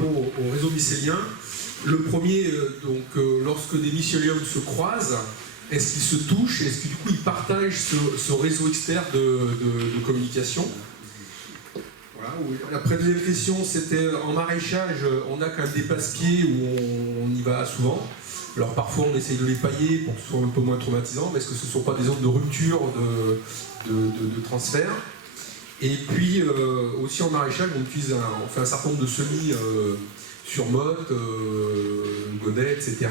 rapport au réseau mycélien. Le premier, lorsque des mycéliums se croisent, est-ce qu'ils se touchent? Est-ce que du coup ils partagent ce réseau externe de communication? Voilà. Après, la deuxième question, c'était en maraîchage, on a quand même des passe-pieds où on y va souvent. Alors parfois on essaye de les pailler pour que ce soit un peu moins traumatisant, mais est-ce que ce ne sont pas des zones de rupture de transfert? Et puis aussi en maraîchage, on fait un certain nombre de semis sur motte, godet, etc.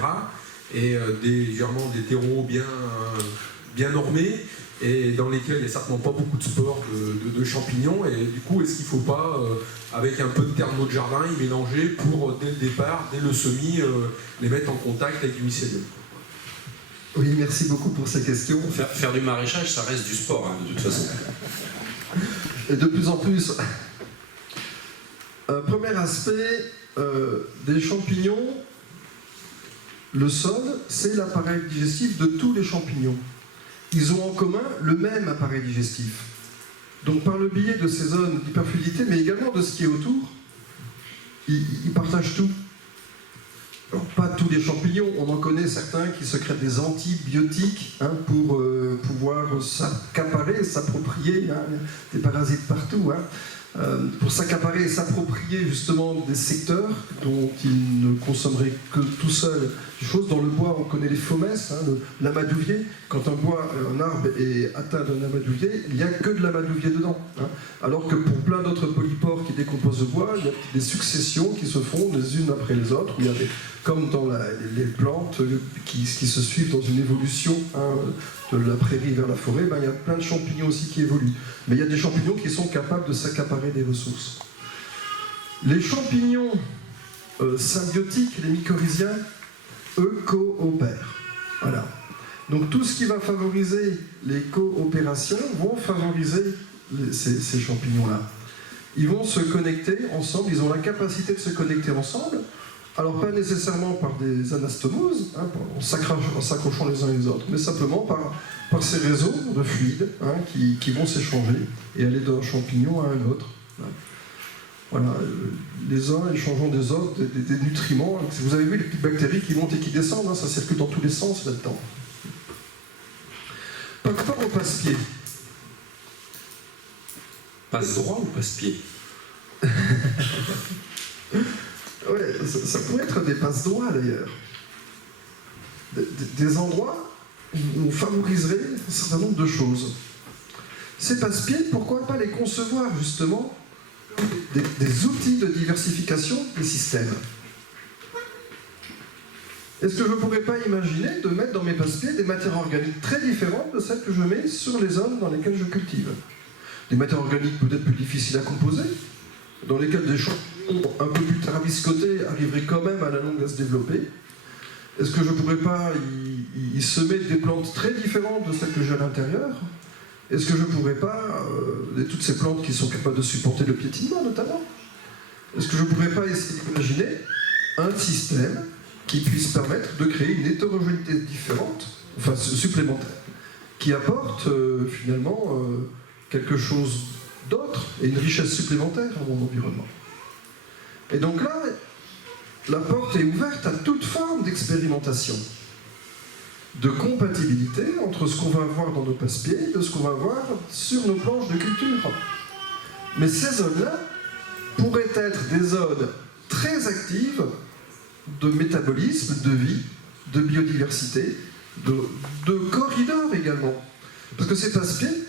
Et généralement des terreaux bien normés, et dans lesquels il n'y a certainement pas beaucoup de spores de champignons. Et du coup, est-ce qu'il ne faut pas, avec un peu de terre de jardin, y mélanger pour, dès le départ, dès le semis, les mettre en contact avec du mycélium? Oui, merci beaucoup pour ces questions. Faire du maraîchage, ça reste du sport, hein, de toute façon. Et de plus en plus. Premier aspect, des champignons, le sol, c'est l'appareil digestif de tous les champignons. Ils ont en commun le même appareil digestif. Donc par le biais de ces zones d'hyperfluidité, mais également de ce qui est autour, ils partagent tout. Alors, pas tous les champignons, on en connaît certains qui sécrètent des antibiotiques pour pouvoir s'accaparer, s'approprier, des parasites partout, pour s'accaparer et s'approprier justement des secteurs dont ils ne consommeraient que tout seuls. Des choses dans le bois, on connaît les fomesses, l'amadouvier. Quand un arbre est atteint d'un amadouvier, il n'y a que de l'amadouvier dedans. Alors que pour plein d'autres polypores qui décomposent le bois, il y a des successions qui se font les unes après les autres. Il y a comme dans les plantes qui se suivent dans une évolution de la prairie vers la forêt, il y a plein de champignons aussi qui évoluent. Mais il y a des champignons qui sont capables de s'accaparer des ressources. Les champignons symbiotiques, les mycorhiziens, eux coopèrent. Voilà. Donc tout ce qui va favoriser les coopérations vont favoriser ces champignons-là. Ils vont se connecter ensemble, ils ont la capacité de se connecter ensemble. Alors pas nécessairement par des anastomoses, en s'accrochant les uns les autres, mais simplement par ces réseaux de fluides qui vont s'échanger et aller d'un champignon à un autre. Voilà, les uns échangeant des autres, des nutriments. Vous avez vu les petites bactéries qui montent et qui descendent, ça circule dans tous les sens là-dedans. Par rapport au passe-pied. Passe droit ou passe-pied? Ouais, ça pourrait être des passes droits d'ailleurs. Des endroits où on favoriserait un certain nombre de choses. Ces passe-pieds, pourquoi pas les concevoir justement des outils de diversification des systèmes? Est-ce que je ne pourrais pas imaginer de mettre dans mes passe-pieds des matières organiques très différentes de celles que je mets sur les zones dans lesquelles je cultive? Des matières organiques peut-être plus difficiles à composer, dans lesquelles des champignons un peu plus tarabiscotés arriveraient quand même à la longue à se développer. Est-ce que je ne pourrais pas y semer des plantes très différentes de celles que j'ai à l'intérieur? Est-ce que je ne pourrais pas, toutes ces plantes qui sont capables de supporter le piétinement notamment, est-ce que je ne pourrais pas essayer d'imaginer un système qui puisse permettre de créer une hétérogénéité différente, enfin supplémentaire, qui apporte finalement quelque chose d'autre et une richesse supplémentaire à mon environnement? Et donc là, la porte est ouverte à toute forme d'expérimentation, de compatibilité entre ce qu'on va voir dans nos passe-pieds et de ce qu'on va voir sur nos planches de culture. Mais ces zones-là pourraient être des zones très actives de métabolisme, de vie, de biodiversité, de corridors également. Parce que ces passe-pieds,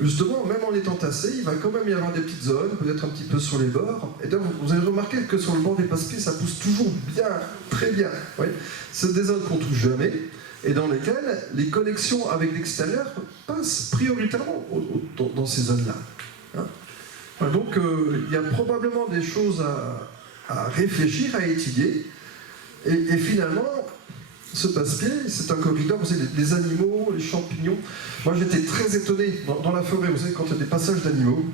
justement, même en étant tassés, il va quand même y avoir des petites zones, peut-être un petit peu sur les bords. Et donc, vous avez remarqué que sur le bord des passe-pieds, ça pousse toujours bien, très bien. Oui. C'est des zones qu'on ne touche jamais, et dans lesquelles les connexions avec l'extérieur passent prioritairement dans ces zones-là. Donc, il y a probablement des choses à réfléchir, à étudier, et finalement, ce passe-pied, c'est un corridor, vous savez, les animaux, les champignons. Moi, j'étais très étonné, dans la forêt, vous savez, quand il y a des passages d'animaux,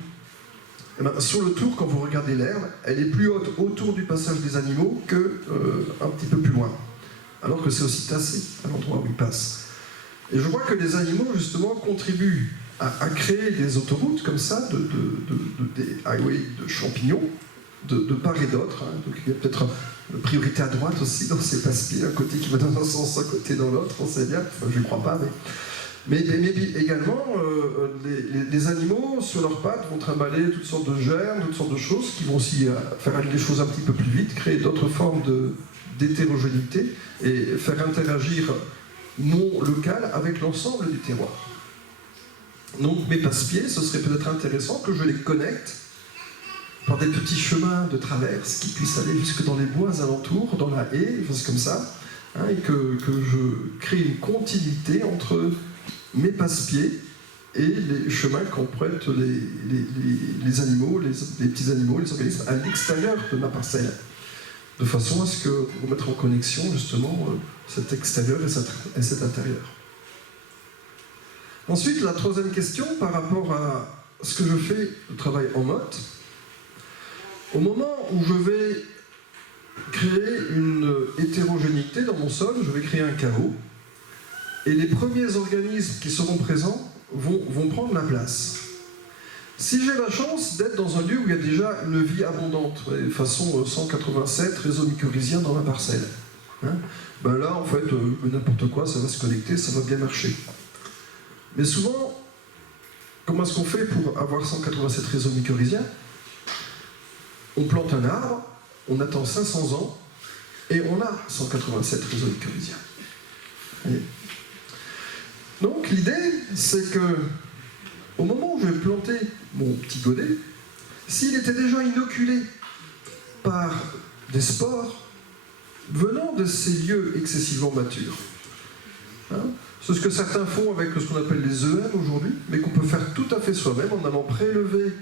sur le tour, quand vous regardez l'herbe, elle est plus haute autour du passage des animaux qu'un petit peu plus loin. Alors que c'est aussi tassé à l'endroit où ils passent. Et je vois que les animaux, justement, contribuent à créer des autoroutes comme ça, des highways de champignons, de part et d'autre. Hein. Donc il y a peut-être une priorité à droite aussi dans ces passe-pieds, un côté qui va dans un sens, un côté dans l'autre, on sait bien, enfin, je ne crois pas, mais également, les animaux, sur leurs pattes, vont trimballer toutes sortes de germes, toutes sortes de choses qui vont aussi faire aller les choses un petit peu plus vite, créer d'autres formes d'hétérogénéité et faire interagir mon local avec l'ensemble du terroir. Donc mes passe-pieds, ce serait peut-être intéressant que je les connecte par des petits chemins de traverse qui puissent aller jusque dans les bois alentours, dans la haie, des choses comme ça, hein, et que je crée une continuité entre mes passe-pieds et les chemins qu'empruntent les animaux, les petits animaux, les organismes à l'extérieur de ma parcelle, de façon à ce qu'on mette en connexion justement cet extérieur et cet intérieur. Ensuite, la troisième question par rapport à ce que je fais, le travail en motte. Au moment où je vais créer une hétérogénéité dans mon sol, je vais créer un chaos, et les premiers organismes qui seront présents vont prendre la place. Si j'ai la chance d'être dans un lieu où il y a déjà une vie abondante, façon 187 réseaux mycorhiziens dans ma parcelle, hein, ben là, en fait, n'importe quoi, ça va se connecter, ça va bien marcher. Mais souvent, comment est-ce qu'on fait pour avoir 187 réseaux mycorhiziens? On plante un arbre, on attend 500 ans, et on a 187 réseaux mycorhiziens. Voyez. Donc l'idée, c'est que au moment où je vais planter mon petit godet, s'il était déjà inoculé par des spores venant de ces lieux excessivement matures, hein, c'est ce que certains font avec ce qu'on appelle les EM aujourd'hui, mais qu'on peut faire tout à fait soi-même en allant prélever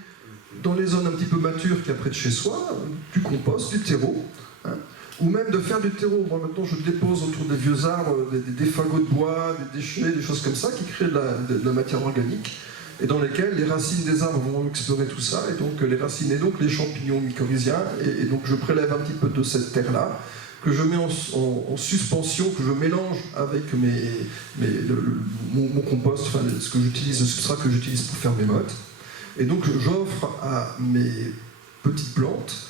dans les zones un petit peu matures qu'il y a près de chez soi, du compost, du terreau, hein, ou même de faire du terreau. Moi maintenant je dépose autour des vieux arbres des fagots de bois, des déchets, des choses comme ça qui créent de la matière organique et dans lesquelles les racines des arbres vont explorer tout ça, et donc les racines et donc les champignons mycorhiziens, et donc je prélève un petit peu de cette terre-là, que je mets en suspension, que je mélange avec mon compost, enfin ce que j'utilise, le substrat que j'utilise pour faire mes mottes. Et donc j'offre à mes petites plantes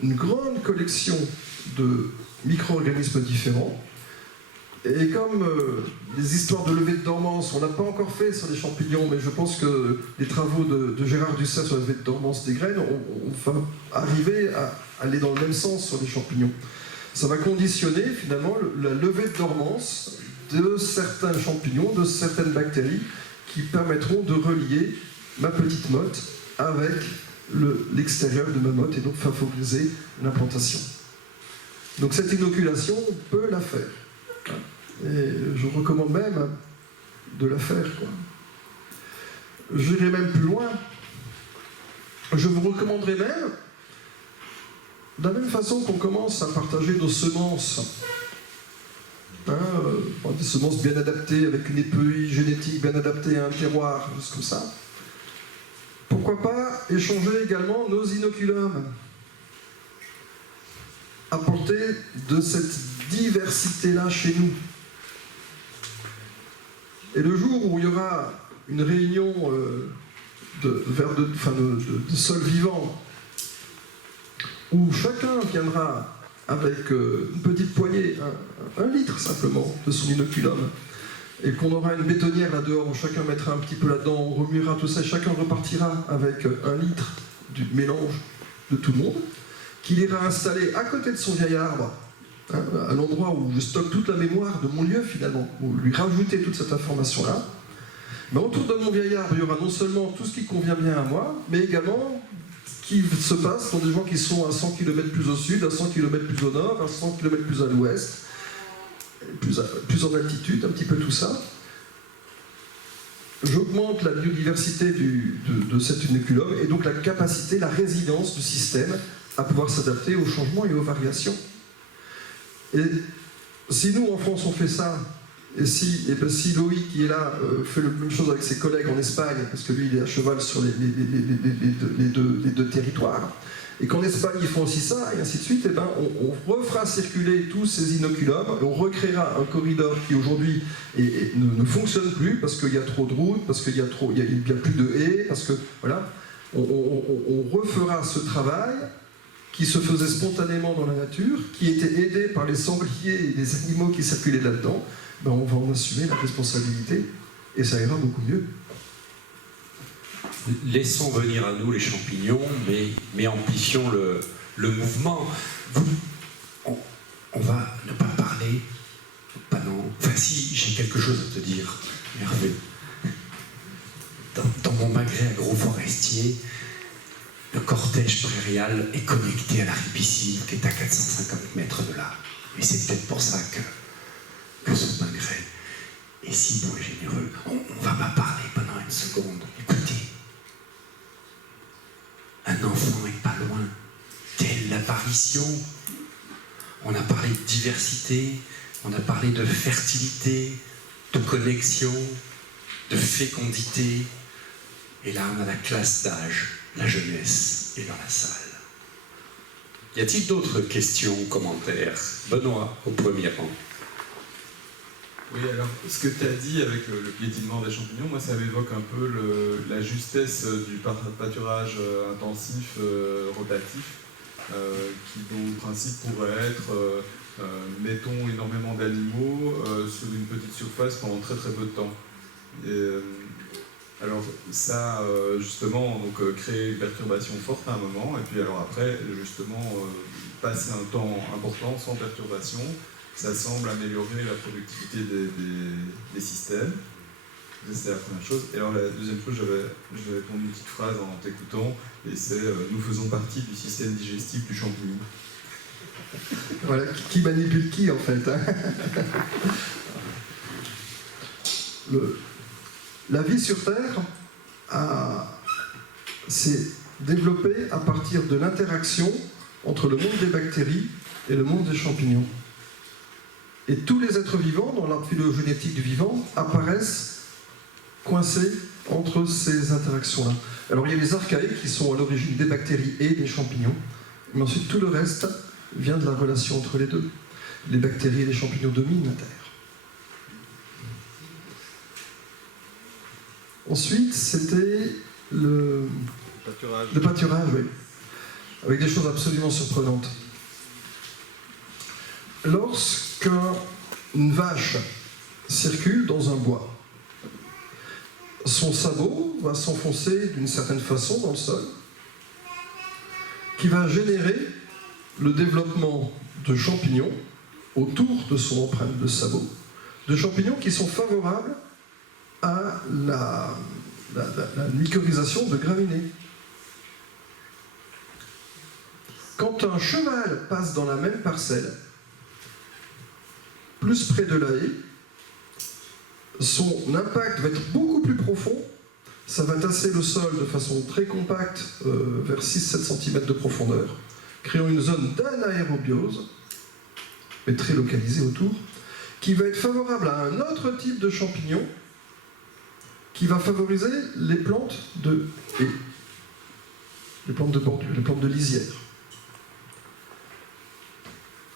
une grande collection de micro-organismes différents. Et comme les histoires de levée de dormance, on n'a pas encore fait sur les champignons, mais je pense que les travaux de Gérard Dusset sur la levée de dormance des graines, on va arriver à aller dans le même sens sur les champignons. Ça va conditionner finalement la levée de dormance de certains champignons, de certaines bactéries qui permettront de relier ma petite motte avec l'extérieur de ma motte et donc favoriser l'implantation. Donc cette inoculation, on peut la faire. Et je recommande même de la faire. J'irai même plus loin. Je vous recommanderais même, de la même façon qu'on commence à partager nos semences, des semences bien adaptées, avec une épeuille génétique bien adaptée à un terroir, juste comme ça, pourquoi pas échanger également nos inoculums, apporter de cette diversité-là chez nous. Et le jour où il y aura une réunion de sols vivants, où chacun viendra avec une petite poignée, un litre simplement de son inoculum, et qu'on aura une bétonnière là dehors où chacun mettra un petit peu là-dedans, on remuera tout ça, chacun repartira avec un litre du mélange de tout le monde, qu'il ira installer à côté de son vieil arbre, hein, à l'endroit où je stocke toute la mémoire de mon lieu finalement, où lui rajouter toute cette information-là. Mais autour de mon vieil arbre, il y aura non seulement tout ce qui convient bien à moi, mais également ce qui se passe dans des gens qui sont à 100 km plus au sud, à 100 km plus au nord, à 100 km plus à l'ouest, plus en altitude, un petit peu tout ça. J'augmente la biodiversité de cet inoculum et donc la capacité, la résilience du système à pouvoir s'adapter aux changements et aux variations. Et si nous, en France, on fait ça, et si Loïc, qui est là, fait la même chose avec ses collègues en Espagne, parce que lui, il est à cheval sur les deux territoires, et qu'en Espagne, ils font aussi ça, et ainsi de suite, et ben, on refera circuler tous ces inoculums, et on recréera un corridor qui, aujourd'hui, ne fonctionne plus, parce qu'il y a trop de routes, parce qu'il y a plus de haies, parce que, voilà, on refera ce travail qui se faisait spontanément dans la nature, qui était aidé par les sangliers et les animaux qui circulaient là-dedans, ben on va en assumer la responsabilité et ça ira beaucoup mieux. Laissons venir à nous les champignons, mais amplifions le mouvement. On va ne pas parler. Pas non. Enfin si, j'ai quelque chose à te dire, Hervé. Dans mon magret agroforestier, le cortège prairial est connecté à la ripisylve qui est à 450 mètres de là. Et c'est peut-être pour ça que ce magret est si beau et généreux. On va pas parler pendant une seconde. Écoutez. Un enfant est pas loin. Telle l'apparition. On a parlé de diversité, on a parlé de fertilité, de connexion, de fécondité. Et là, on a la classe d'âge, la jeunesse est dans la salle. Y a-t-il d'autres questions ou commentaires? Benoît, au premier rang. Oui, alors, ce que tu as dit avec le piétinement des champignons, moi, ça m'évoque un peu la justesse du pâturage intensif rotatif, qui, dont le principe pourrait être, mettons énormément d'animaux sur une petite surface pendant très très peu de temps. Alors ça, justement, donc, crée une perturbation forte à un moment, et puis alors après, justement, passer un temps important sans perturbation, ça semble améliorer la productivité des systèmes. C'est la première chose. Et alors la deuxième chose, j'avais répondu une petite phrase en t'écoutant, et c'est nous faisons partie du système digestif du champignon. Voilà, qui manipule qui en fait, hein. La vie sur Terre s'est développée à partir de l'interaction entre le monde des bactéries et le monde des champignons. Et tous les êtres vivants, dans l'arbre phylogénétique du vivant, apparaissent coincés entre ces interactions-là. Alors il y a les archaïques qui sont à l'origine des bactéries et des champignons, mais ensuite tout le reste vient de la relation entre les deux. Les bactéries et les champignons dominent la Terre. Ensuite, c'était le pâturage, oui, avec des choses absolument surprenantes. Lorsqu'une vache circule dans un bois, son sabot va s'enfoncer d'une certaine façon dans le sol, qui va générer le développement de champignons autour de son empreinte de sabot, de champignons qui sont favorables à la mycorhisation de graminées. Quand un cheval passe dans la même parcelle, plus près de la haie, son impact va être beaucoup plus profond, ça va tasser le sol de façon très compacte vers 6-7 cm de profondeur, créant une zone d'anaérobiose, mais très localisée autour, qui va être favorable à un autre type de champignon qui va favoriser les plantes de haies, les plantes de bordure, les plantes de lisière.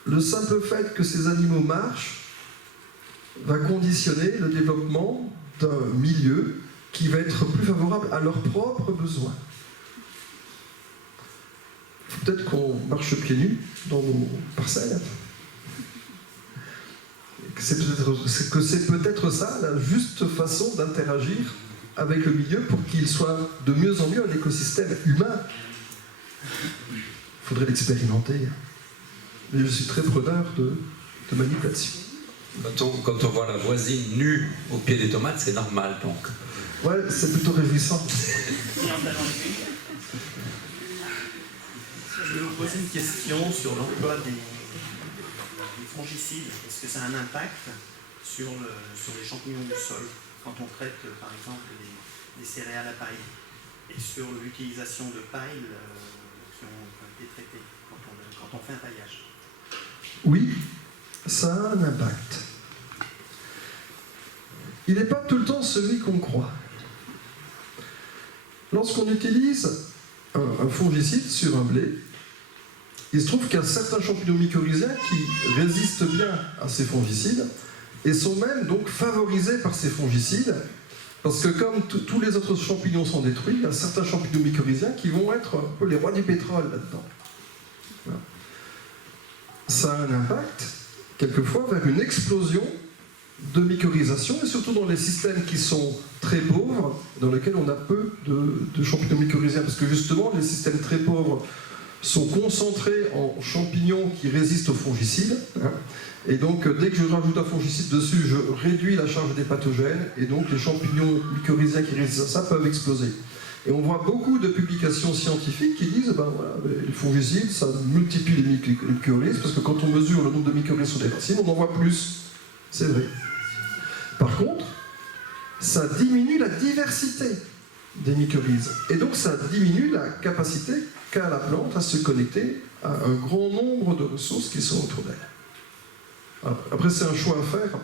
Le simple fait que ces animaux marchent va conditionner le développement d'un milieu qui va être plus favorable à leurs propres besoins. Peut-être qu'on marche pieds nus dans nos parcelles. C'est peut-être ça la juste façon d'interagir avec le milieu pour qu'il soit de mieux en mieux un écosystème humain. Il faudrait l'expérimenter. Mais je suis très preneur de manipulation. Quand on voit la voisine nue au pied des tomates, c'est normal donc. Ouais, c'est plutôt réjouissant. Je vais vous poser une question sur l'emploi des fongicides. Est-ce que ça a un impact sur les champignons du sol quand on traite par exemple des céréales à paille et sur l'utilisation de paille qui ont été traitées quand on fait un paillage? Oui, ça a un impact. Il n'est pas tout le temps celui qu'on croit. Lorsqu'on utilise un fongicide sur un blé, il se trouve qu'il y a certains champignons mycorhiziens qui résistent bien à ces fongicides et sont même donc favorisés par ces fongicides, parce que comme tous les autres champignons sont détruits, il y a certains champignons mycorhiziens qui vont être un peu les rois du pétrole là-dedans. Voilà. Ça a un impact, quelquefois, vers une explosion de mycorhisation, et surtout dans les systèmes qui sont très pauvres, dans lesquels on a peu de champignons mycorhiziens, parce que justement, les systèmes très pauvres sont concentrés en champignons qui résistent aux fongicides, hein, et donc dès que je rajoute un fongicide dessus, je réduis la charge des pathogènes, et donc les champignons mycorhiziens qui résistent à ça peuvent exploser. Et on voit beaucoup de publications scientifiques qui disent ben voilà, les fongicides, ça multiplie les mycorhizes, parce que quand on mesure le nombre de mycorhizes sur des racines, on en voit plus. C'est vrai. Par contre, ça diminue la diversité des mycorhizes. Et donc ça diminue la capacité qu'a la plante à se connecter à un grand nombre de ressources qui sont autour d'elle. Après, c'est un choix à faire.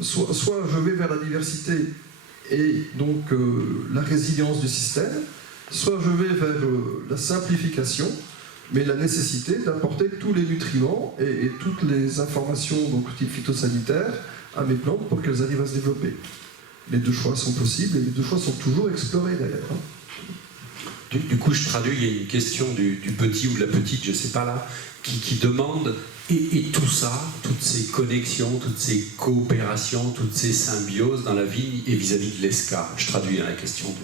Soit je vais vers la diversité et donc la résilience du système, soit je vais vers la simplification, mais la nécessité d'apporter tous les nutriments et toutes les informations, donc type phytosanitaire, à mes plantes pour qu'elles arrivent à se développer. Les deux choix sont possibles et les deux choix sont toujours explorés d'ailleurs. Du coup, je traduis, il y a une question du petit ou de la petite, je ne sais pas là, qui demande, et tout ça, toutes ces connexions, toutes ces coopérations, toutes ces symbioses dans la vie et vis-à-vis de l'ESCA. Je traduis la question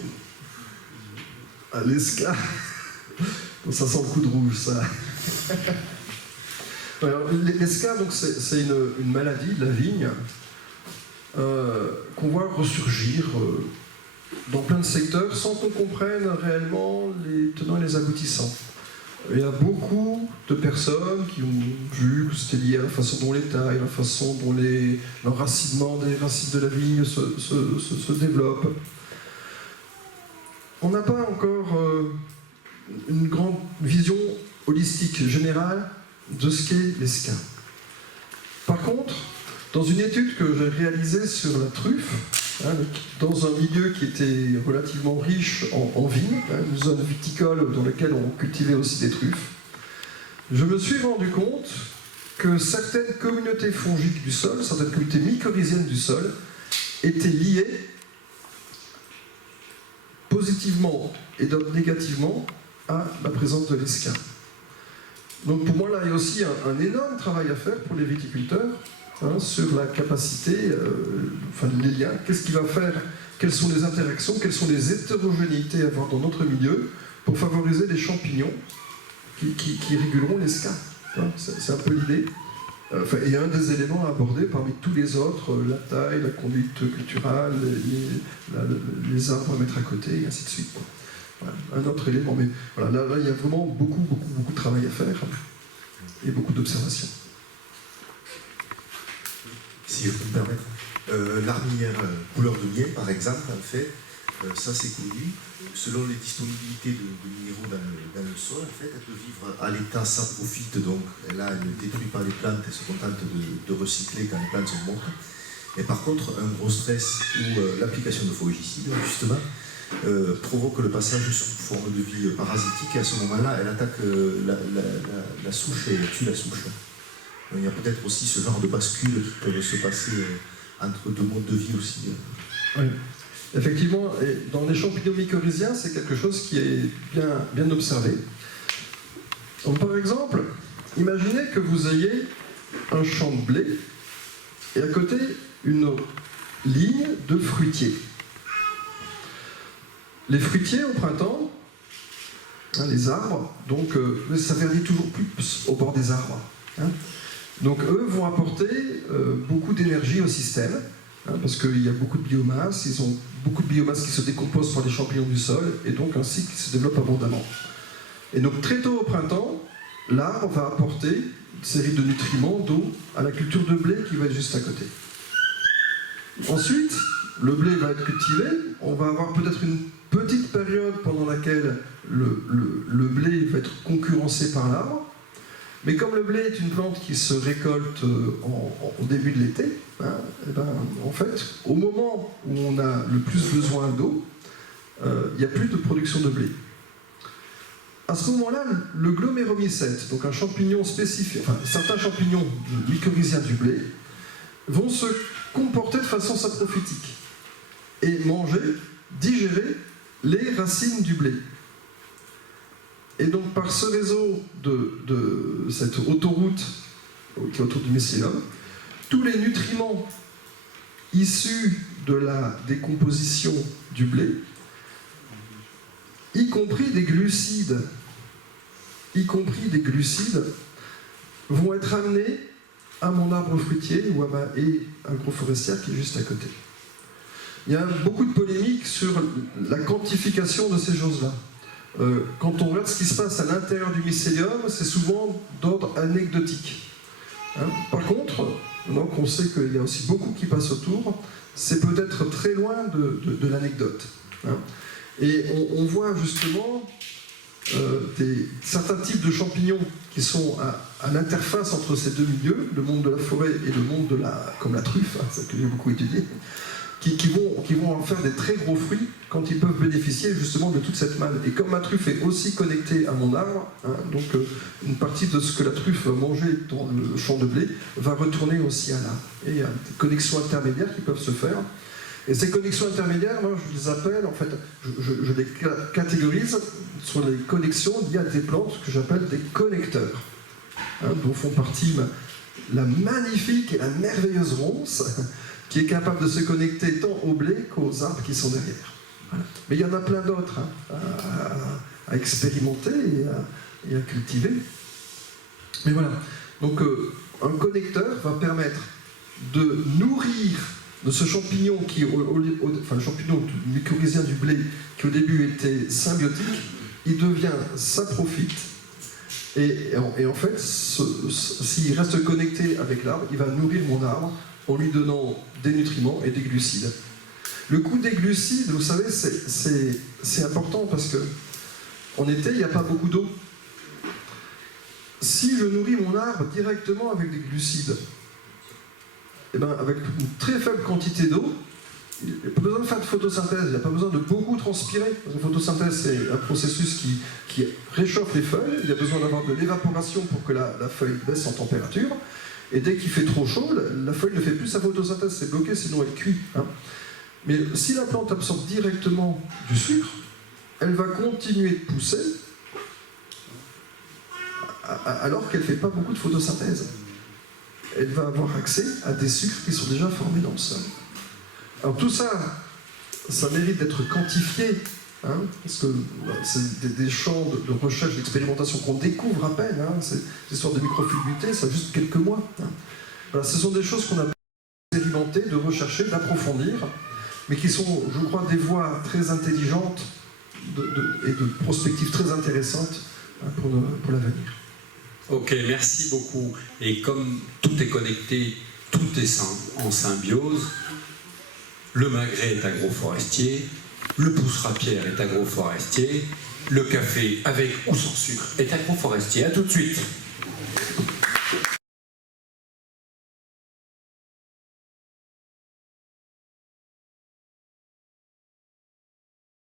de... L'ESCA, ça sent le coup de rouge, ça. L'ESCA, donc, c'est une maladie de la vigne qu'on voit ressurgir dans plein de secteurs sans qu'on comprenne réellement les tenants et les aboutissants. Il y a beaucoup de personnes qui ont vu que c'était lié à la façon dont les tailles, la façon dont l'enracinement des racines de la vigne se développe. On n'a pas encore une grande vision holistique, générale, de ce qu'est l'ESCA. Par contre, dans une étude que j'ai réalisée sur la truffe, dans un milieu qui était relativement riche en vignes, une zone viticole dans laquelle on cultivait aussi des truffes, je me suis rendu compte que certaines communautés fongiques du sol, certaines communautés mycorhiziennes du sol, étaient liées positivement et donc négativement à la présence de l'ESCA. Donc pour moi, là, il y a aussi un énorme travail à faire pour les viticulteurs, sur la capacité, les liens, qu'est-ce qui va faire, quelles sont les interactions, quelles sont les hétérogénéités à avoir dans notre milieu pour favoriser des champignons qui réguleront l'ESCA. C'est un peu l'idée. Il y a un des éléments à aborder parmi tous les autres, la taille, la conduite culturelle, les arbres à mettre à côté, et ainsi de suite. Voilà, un autre élément, mais voilà, là, il y a vraiment beaucoup de travail à faire et beaucoup d'observations. Si je peux me permettre, l'armière couleur de miel, par exemple, en fait, ça c'est connu. Selon les disponibilités de minéraux dans le sol, en fait, elle peut vivre à l'état, ça profite, donc là, elle ne détruit pas les plantes, elle se contente de recycler quand les plantes sont mortes. Et par contre, un gros stress ou l'application de fongicides, justement, provoque le passage sous forme de vie parasitique, et à ce moment-là, elle attaque la souche et tue la souche. Il y a peut-être aussi ce genre de bascule qui peuvent se passer entre deux modes de vie aussi. Oui. Effectivement, dans les champignons mycorhiziens, c'est quelque chose qui est bien observé. Donc, par exemple, imaginez que vous ayez un champ de blé et à côté une ligne de fruitiers. Les fruitiers au printemps, les arbres, donc ça verdit toujours plus au bord des arbres. Donc eux vont apporter beaucoup d'énergie au système, parce qu'il y a beaucoup de biomasse, ils ont beaucoup de biomasse qui se décompose par les champignons du sol, et donc un cycle qui se développe abondamment. Et donc très tôt au printemps, l'arbre va apporter une série de nutriments, d'eau, à la culture de blé qui va être juste à côté. Ensuite, le blé va être cultivé, on va avoir peut-être une petite période pendant laquelle le blé va être concurrencé par l'arbre. Mais comme le blé est une plante qui se récolte au début de l'été, en fait, au moment où on a le plus besoin d'eau, il n'y a plus de production de blé. À ce moment-là, le gloméromycète, donc un champignon spécifique, certains champignons mycorhiziens du blé, vont se comporter de façon saprophytique et digérer les racines du blé. Et donc par ce réseau de cette autoroute qui est autour du mycélium, tous les nutriments issus de la décomposition du blé, y compris des glucides, vont être amenés à mon arbre fruitier ou à ma haie agroforestière qui est juste à côté. Il y a beaucoup de polémiques sur la quantification de ces choses-là. Quand on regarde ce qui se passe à l'intérieur du mycélium, c'est souvent d'ordre anecdotique. Par contre, maintenant qu'on sait qu'il y a aussi beaucoup qui passe autour, c'est peut-être très loin de l'anecdote. Et on voit justement certains types de champignons qui sont à l'interface entre ces deux milieux, le monde de la forêt et le monde comme la truffe, celle que j'ai beaucoup étudiée, qui vont en faire des très gros fruits quand ils peuvent bénéficier justement de toute cette manne. Et comme ma truffe est aussi connectée à mon arbre, donc une partie de ce que la truffe va manger dans le champ de blé va retourner aussi à l'arbre. Et il y a des connexions intermédiaires qui peuvent se faire. Et ces connexions intermédiaires, moi, je les appelle, en fait, je les catégorise sur les connexions liées à des plantes que j'appelle des connecteurs, dont font partie la magnifique et la merveilleuse ronce, qui est capable de se connecter tant au blé qu'aux arbres qui sont derrière. Voilà. Mais il y en a plein d'autres à expérimenter et à cultiver. Mais voilà. Donc, un connecteur va permettre de nourrir de ce champignon le champignon mycorhizien du blé qui au début était symbiotique, il devient saprophyte et en fait s'il reste connecté avec l'arbre, il va nourrir mon arbre en lui donnant des nutriments et des glucides. Le coût des glucides, vous savez, c'est important parce que en été, il n'y a pas beaucoup d'eau. Si je nourris mon arbre directement avec des glucides, eh ben, avec une très faible quantité d'eau, il n'y a pas besoin de faire de photosynthèse, il n'y a pas besoin de beaucoup transpirer. Parce que la photosynthèse, c'est un processus qui réchauffe les feuilles. Il y a besoin d'avoir de l'évaporation pour que la feuille baisse en température. Et dès qu'il fait trop chaud, la feuille ne fait plus sa photosynthèse, c'est bloqué, sinon elle cuit. Mais si la plante absorbe directement du sucre, elle va continuer de pousser alors qu'elle ne fait pas beaucoup de photosynthèse. Elle va avoir accès à des sucres qui sont déjà formés dans le sol. Alors tout ça, ça mérite d'être quantifié, parce que c'est des champs de recherche, d'expérimentation qu'on découvre à peine. Ces histoires de microfluidité, ça a juste quelques mois. Voilà, ce sont des choses qu'on a expérimenté, de rechercher, d'approfondir, mais qui sont, je crois, des voies très intelligentes et de prospectives très intéressantes pour l'avenir. Ok, merci beaucoup. Et comme tout est connecté, tout est en symbiose, le magret est agroforestier, le pousse-rapierre est agroforestier, le café avec ou sans sucre est agroforestier. À tout de suite.